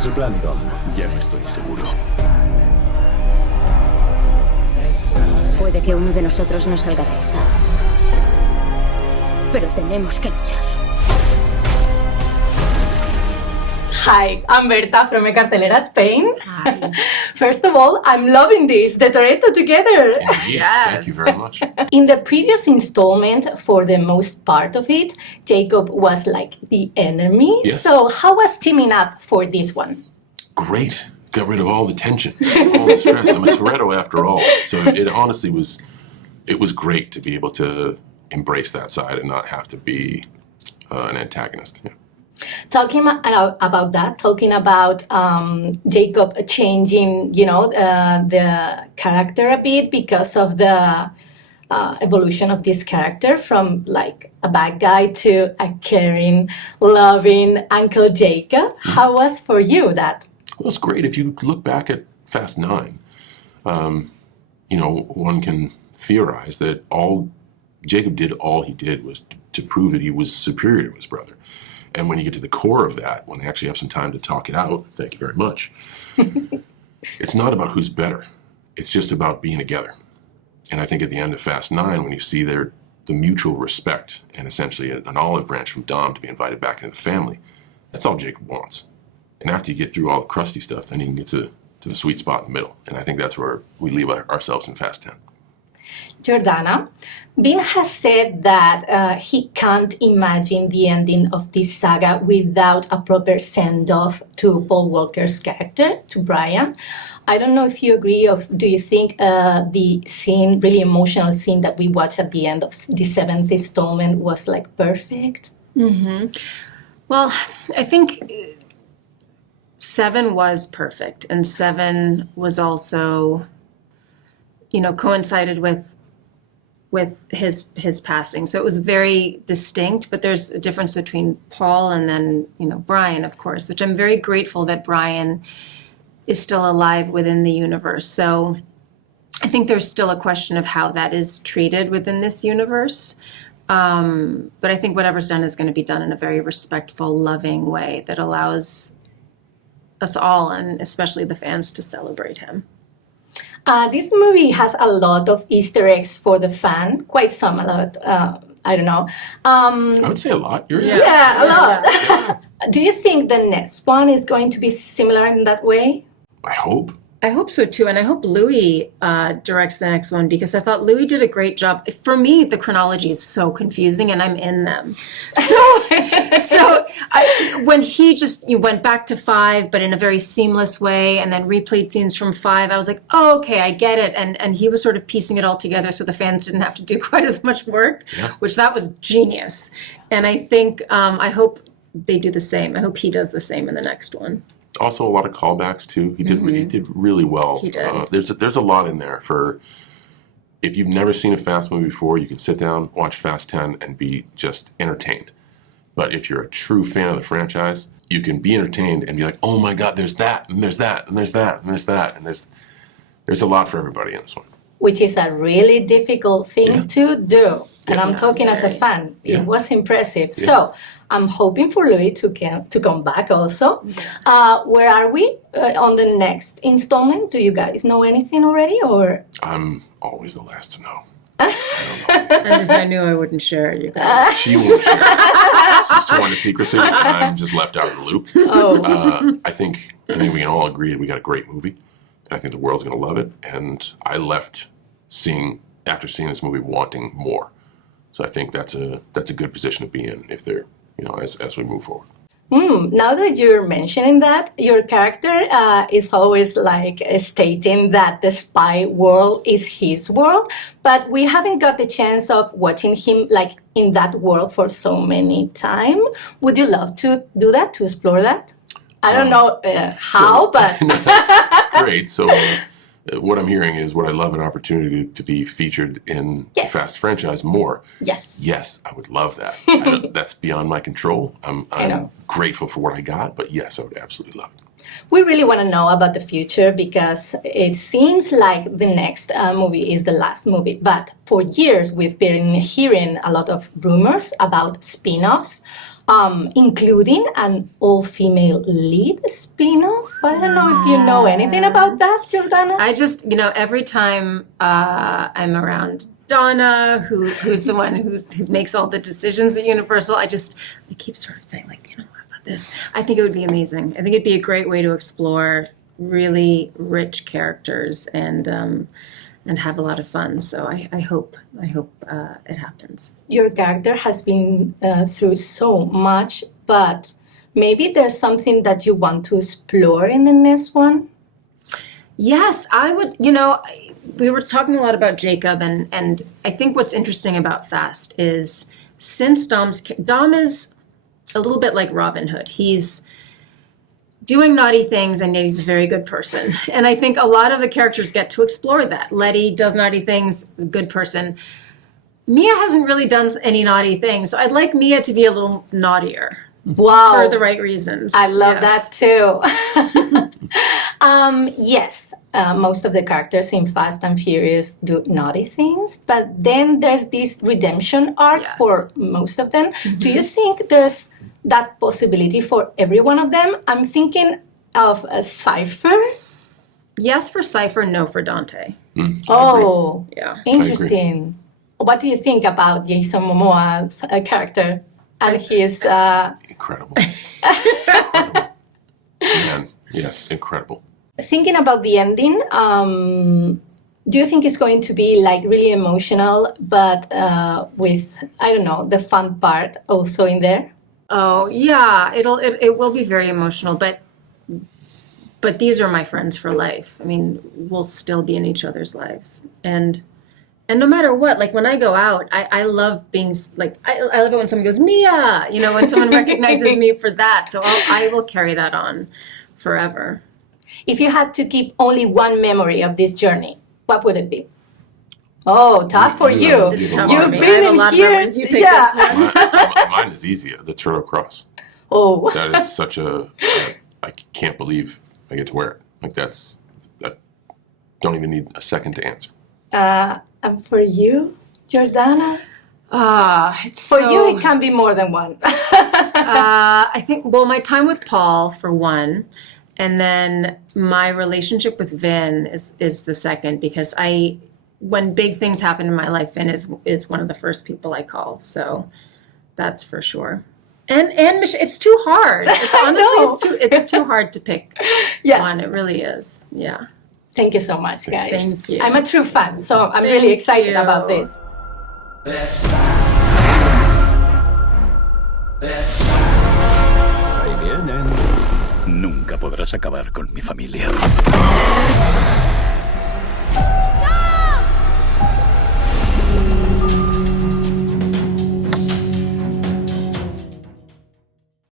es el plan, Dom? Ya no estoy seguro. Puede que uno de nosotros no salga de esta. Pero tenemos que luchar. Hi, I'm Berta from Cartelera, Spain. Hi. First of all, I'm loving this, the Toretto together. Yes. Thank you very much. In the previous installment, for the most part of it, Jacob was like the enemy. Yes. So how was teaming up for this one? Great. Got rid of all the tension, all the stress. I'm a Toretto after all. So it honestly was great to be able to embrace that side and not have to be an antagonist. Yeah. Talking about that, talking about Jacob changing, the character a bit because of the evolution of this character from like a bad guy to a caring, loving Uncle Jacob. How was for you that? Well, it's great. If you look back at Fast 9, one can theorize that Jacob did all he did was to prove that he was superior to his brother. And when you get to the core of that, when they actually have some time to talk it out, thank you very much, it's not about who's better. It's just about being together. And I think at the end of Fast 9, when you see the mutual respect and essentially an olive branch from Dom to be invited back into the family, that's all Jacob wants. And after you get through all the crusty stuff, then you can get to the sweet spot in the middle. And I think that's where we leave ourselves in Fast 10. Jordana, Ben has said that he can't imagine the ending of this saga without a proper send-off to Paul Walker's character, to Brian. I don't know if you agree, or do you think the scene, really emotional scene that we watched at the end of the 7th installment was like perfect? Mm-hmm. Well, I think 7 was perfect, and 7 was also, coincided with his passing. So it was very distinct, but there's a difference between Paul and then, Brian, of course, which I'm very grateful that Brian is still alive within the universe. So I think there's still a question of how that is treated within this universe. But I think whatever's done is going to be done in a very respectful, loving way that allows us all, and especially the fans, to celebrate him. This movie has a lot of Easter eggs for the fan, quite some, a lot. I don't know. I would say a lot. Yeah, a lot. Yeah. Do you think the next one is going to be similar in that way? I hope. I hope so too, and I hope Louis directs the next one, because I thought Louis did a great job. For me, the chronology is so confusing, and I'm in them. When he just went back to 5, but in a very seamless way, and then replayed scenes from 5, I was like, oh, okay, I get it. And he was sort of piecing it all together so the fans didn't have to do quite as much work, which that was genius. And I think, I hope they do the same. I hope he does the same in the next one. Also, a lot of callbacks too. He did really well. He did. There's a lot in there for. If you've never seen a Fast movie before, you can sit down, watch Fast 10, and be just entertained. But if you're a true fan of the franchise, you can be entertained and be like, "Oh my God, there's that, and there's that, and there's that, and there's that," and there's a lot for everybody in this one. Which is a really difficult thing to do. And I'm talking as a fan. It was impressive. Yeah. So I'm hoping for Louis to come back also. Where are we on the next installment? Do you guys know anything already, or? I'm always the last to know. And if I knew, I wouldn't share it, you guys. She won't share. She's sworn to secrecy, and I'm just left out of the loop. I think we can all agree that we got a great movie. I think the world's going to love it, and I left after seeing this movie wanting more. So I think that's a good position to be in if they're as we move forward. Now that you're mentioning that, your character is always like stating that the spy world is his world, but we haven't got the chance of watching him like in that world for so many times. Would you love to do that, to explore that? I don't know how, but... No, that's great. So what I'm hearing is, would I love an opportunity to be featured in the Fast franchise more? Yes, I would love that. That's beyond my control. I'm grateful for what I got, but yes, I would absolutely love it. We really want to know about the future, because it seems like the next movie is the last movie. But for years, we've been hearing a lot of rumors about spin-offs. including an all-female lead spin-off. I don't know if you know anything about that, Jordana. I just, every time I'm around Donna, who's the one who makes all the decisions at Universal, I keep sort of saying, like, what about this? I think it would be amazing. I think it'd be a great way to explore really rich characters and have a lot of fun. So I hope it happens. Your character has been through so much, but maybe there's something that you want to explore in the next one? Yes, I would, we were talking a lot about Jacob, and I think what's interesting about Fast is since Dom is a little bit like Robin Hood. He's doing naughty things, and yet he's a very good person. And I think a lot of the characters get to explore that. Letty does naughty things, is a good person. Mia hasn't really done any naughty things, so I'd like Mia to be a little naughtier. Wow. For the right reasons. I love that too. Yes, most of the characters in Fast and Furious do naughty things, but then there's this redemption arc for most of them. Mm-hmm. Do you think there's that possibility for every one of them? I'm thinking of a Cypher. Yes for Cypher, no for Dante. Oh, yeah. Interesting. What do you think about Jason Momoa's character and his... Incredible. Man, yes, incredible. Thinking about the ending, do you think it's going to be like really emotional, but with, I don't know, the fun part also in there? Oh yeah, it will be very emotional, but these are my friends for life. I mean, we'll still be in each other's lives, and no matter what, like when I go out, I love being like I love it when someone goes Mia, when someone recognizes me for that. So I will carry that on forever. If you had to keep only one memory of this journey, what would it be? Oh, tough for you. It's tough You've for me. been I have a lot of memories. You take this one. Mine is easier. The Turtle Cross. Oh. That is such I can't believe I get to wear it. Like that. Don't even need a second to answer. And for you, Jordana? It's for you, it can be more than one. I think, my time with Paul, for one, and then my relationship with Vin is the second, because when big things happen in my life, Vin is one of the first people I call. So that's for sure. And it's too hard. It's honestly, it's too hard to pick one. It really is. Yeah. Thank you so much, guys. Thank you. I'm a true fan, so I'm really excited about this. Ahí vienen. Nunca podrás acabar con mi familia.